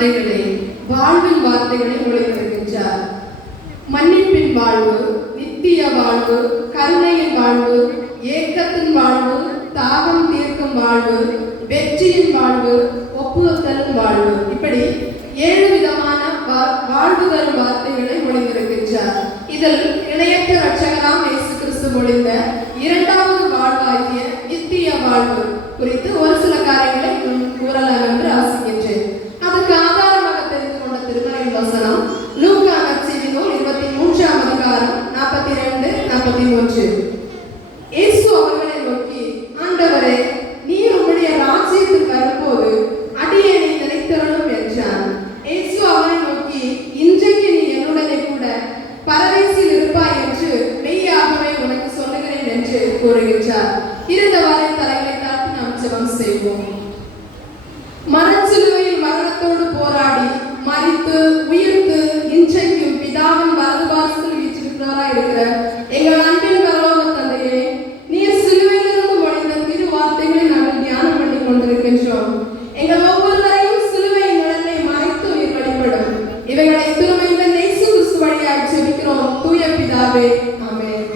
வாழ்வின் வார்த்தைகளை ஒளிபரப்புகின்றார். மன்னிப்பின் வாழ்வு, நித்திய வாழ்வு, கருணையின் வாழ்வு, ஏக்கத்தின் வாழ்வு, தாகம் தீர்க்கும் வாழ்வு, வெற்றியின் வாழ்வு, ஒப்புதல் வாழ்வு, இப்படி 7 விதமான வாழ்வு தரும் வார்த்தைகளை ஒளிபரப்புகின்றார். இதில் இணையற்ற இரட்சகராம் இயேசு கிறிஸ்து மொழிந்த 2வது வாழ்வாகிய நித்திய வாழ்வு குறித்து ஒரு சில காரியங்களை கூறலாம் என்று ஆசிக்கின்றேன். அதுக்கு ஆதாரமாக தெரிந்து கொண்ட திருமறை வசனம் லூக்கா நற்செய்தி நூல் 23ஆம் அதிகாரம் 42-43. இயேசு அவர்களை நோக்கி, ஆண்டவரே, நீர் உம்முடைய ராஜ்யத்தில் வரும்போது அடியேனை நினைத்தருளும் என்றார். இயேசு அவரை நோக்கி, இன்றைக்கு நீ என்னுடனே கூட பரதீசில் இருப்பாய் என்று மெய்யாகவே உனக்கு சொல்லுகிறேன் என்று கூறுகின்றார். இருந்தவாறே தலைகளை தாழ்த்தி நாம் ஜெபம் செய்வோம். மரச்சிலுவையில் மரணத்தோடு போராடி மரித்து உயிர்த்து இன்றைக்கும் பிதாவின் வலது பாரத்தில் வீற்றிருக்கிறாராய் இருக்கிற எங்கள் அன்பின் பரலோக தந்தையே, நீர் சிலுவையிலிருந்து மொழிந்த திரு வார்த்தைகளை நாங்கள் தியானம் பண்ணி கொண்டிருக்கின்றோம். எங்கள் ஒவ்வொருவரையும் சிலுவையின் நிழலை மறைத்து உயிர் வழிபடும். இவைகளை திருமைந்த இயேசு கிறிஸ்து வழியாய் ஜெபிக்கிறோம் தூய பிதாவே, ஆமென்.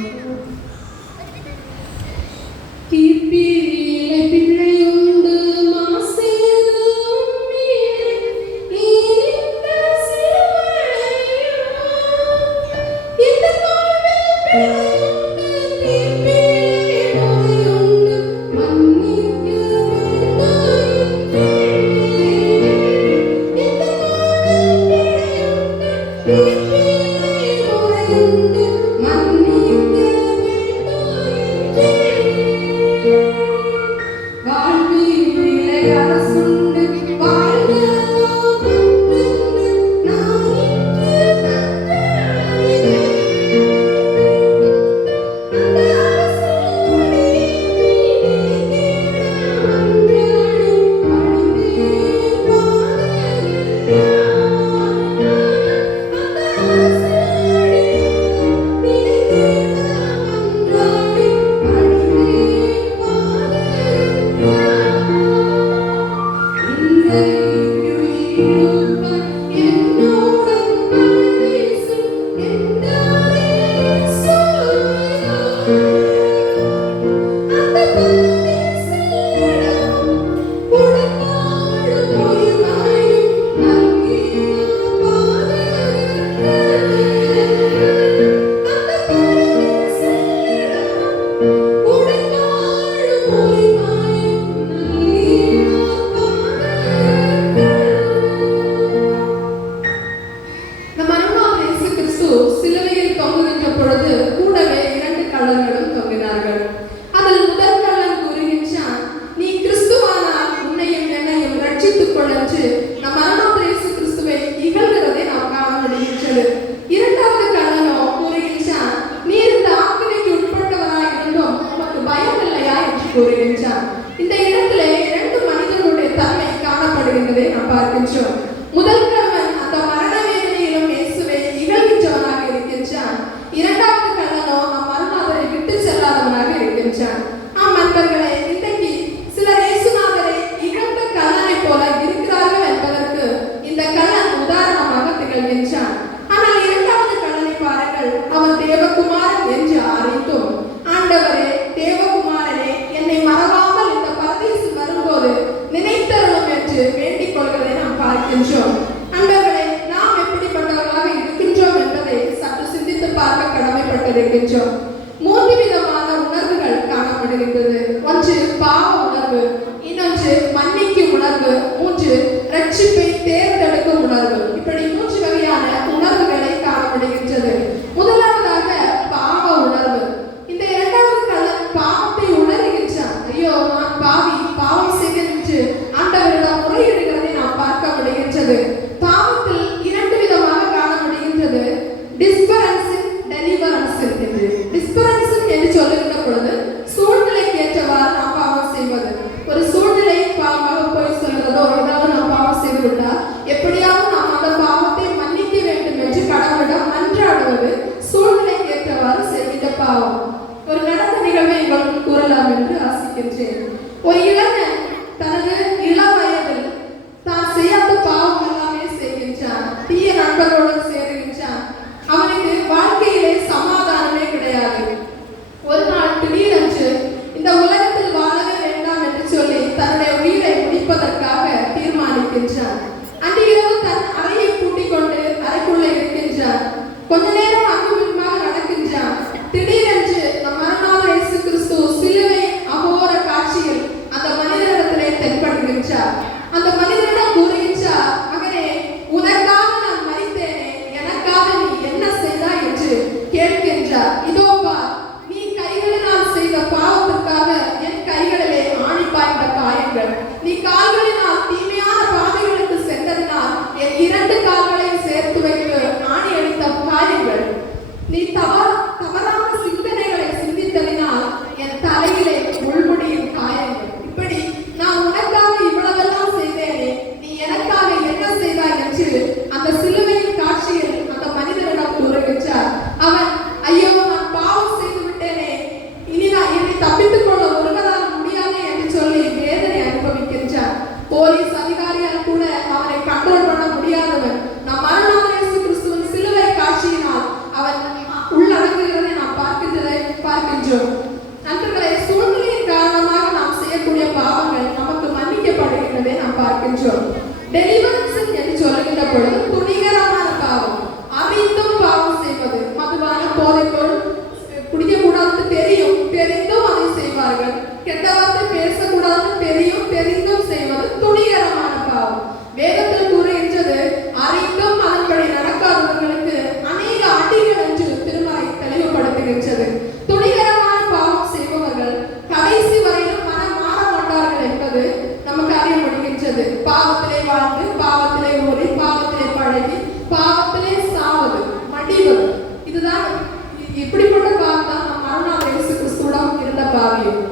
இந்த இடத்திலே 2 மனிதர்களுடைய தன்மை காணப்படுகின்றதை நாம் பார்க்கின்றோம். முதல் கள்ளன் அந்த மரண வேதனையிலும் இயேசுவை இகழ்கின்றவனாக இருக்கின்றான். 2வது கள்ளனோ மரணாதரை விட்டு செல்லாதவனாக இருக்கின்றான். ஆம் அன்பர்களே, இன்றைக்கு சிலர் இயேசுநாதரை இகழ்ந்த கள்ளனை போல இருக்கிறார்கள் என்பதற்கு இந்த கள்ளன் உதாரணமாக திகழ்கின்றான். ஆனால் 2வது கள்ளனை பாருங்கள். அவர் தேவகுமாரன் என்று அறிந்தும், ஆண்டவரே, தேவகுமாரனே, என்னை மறவாமல் இந்த பரதீசில் வரும்போது நினைத்தருளும் என்று வேண்டிக் கொள்வதை நாம் பார்க்கின்றோம். அன்பர்களே, நாம் எப்படிப்பட்டவர்களாக இருக்கின்றோம் என்பதை சற்று சிந்தித்து பார்க்க கடமைப்பட்டிருக்கின்றோம். 3 விதமான உணர்வுகள் காணப்படுகின்றது. ஒன்று பாவ உணர்வு, இன்னொன்று மன்னிக்கும் உணர்வு, 3 ரட்சிப்பை தேர்ந்தெடுக்கும் உணர்வு. இப்படி 3 வகையான உணர்வுகளை காணப்படுகின்றது. முதலாவதாக பாவ உணர்வு. இந்த 2வது கள்ளன் பாவத்தை உணர்கின்றான். ஐயோ, நான் பாவி, பாவம் செய்தேன் என்று ஆண்டவரிடம் முறையிடுகிறதை நாம் பார்க்க முடிகின்றது. பாவத்தில் 2 விதமாக காணப்படுகின்றது. டிஸ்பரன்ஸின், டெலிவரன்ஸின் என்று. டிஸ்பரன்ஸின் என்று சொல்லுகின்ற பொழுது சூழ்நிலைக்கு ஏற்றவாறு நாம் பாவம் செய்வது. ஒரு சூழ்நிலை பாவமாக போய் சொல்கிறதோ, ஏதாவது நாம் பாவம் செய்து விட்டால் எப்படியாவது நாம் அந்த பாவத்தை மன்னிக்க வேண்டும் என்று கடவுளிடம் மன்றாடுவது சூழ்நிலைக்கு ஏற்றவாறு செய்கின்ற பாவம். ஒரு நடந்த நிகழ்வை உங்களுக்கு கூறலாம் என்று ஆசிக்கின்றேன். ஒரு இளைஞன் தனது இள வயதில் தான் செய்யாத பாவம் எல்லாமே கொஞ்ச நேரம் அங்கும் இங்குமாக நடக்கின்றான். திடீரென்று நம் மரணான இயேசு கிறிஸ்து சிலுவை அகோர காட்சியில் அந்த மனிதனிடத்திலே தென்படுகின்றார். அந்த மனிதனிடம் கூறுகின்றார், மகனே, உனக்காக நான் மரித்தேனே, எனக்காக நீ என்ன செய்தாய் என்று கேட்கின்றார். இதோ பார், நீ கைகளினால் செய்த பாவத்திற்காக என் கைகளிலே ஆணி பாய்ந்த காயங்கள், நீ கால்களினால் தீமையான பாதைகளுக்கு சென்றதினால் என் 2 கால்களையும் சேர்த்து வைத்து ஆணி அடித்த காயங்கள், நீ தவறான சிந்தனைகளை சிந்தித்ததினால் என் தலையிலே முள்முடியின் காயங்கள். இப்படி நான் உனக்காக இவ்வளவெல்லாம் செய்தேனே, நீ எனக்காக என்ன செய்தாய் என்று அந்த சிலுவையின் காட்சியில் அந்த மனிதனிடம் கூறுகின்றார். அவன், ஐயோ, நான் பாவம் செய்து விட்டேனே, இனி நான் என்னை தப்பித்துக் கொள்ள ஒருவரால் முடியாது என்று சொல்லி வேதனை அனுபவிக்கின்றார். போலீஸ் அதிகாரியால் கூட அவனை கண்ட்ரோல் பண்ண முடியாதவன் நம் மரணான இயேசு கிறிஸ்துவின் சிலுவை காட்சியினால் அவன் உள்ளடங்குகிறதை நாம் பார்க்கின்றோம். நண்பர்களே, சூழ்நிலையின் காரணமாக நாம் செய்யக்கூடிய பாவங்கள் நமக்கு மன்னிக்கப்படுகின்றதை நாம் பார்க்கின்றோம். டெலிவரன்ஸ் என்று சொல்லுகின்ற பொழுது துணிகரமான பாவம், அறிந்தும் பாவம் செய்வது, மதுவான போதைப்பொருள் குடிக்கக்கூடாது தெரியும், தெரிந்தும் அதை செய்வார்கள். கெட்ட வார்த்தை பேசக்கூடாது தெரியும், தெரிந்தும் செய்வது துணிகரமான பாவம். வேதத்தில் கூறுகின்றது, அறிந்தும் அதன்படி நடக்காதவர்களுக்கு அநேக அடிகள் என்று திருமறை தெளிவுபடுத்துகின்றது. துணிகரமான பாவம் செய்பவர்கள் கடைசி வரையிலும் மனம் மாற மாட்டார்கள் என்பது நமக்கு அறிய முடிகின்றது. பாவத்திலே வாழ்ந்து, பாவத்திலே ஊறி, பாவத்திலே பழகி, பாவத்திலே சாவது, மடிவது, இதுதான் இப்படிப்பட்ட பாவம் தான் நம் மரணான இயேசு கிறிஸ்துவிடம் இருந்த பாவியம்.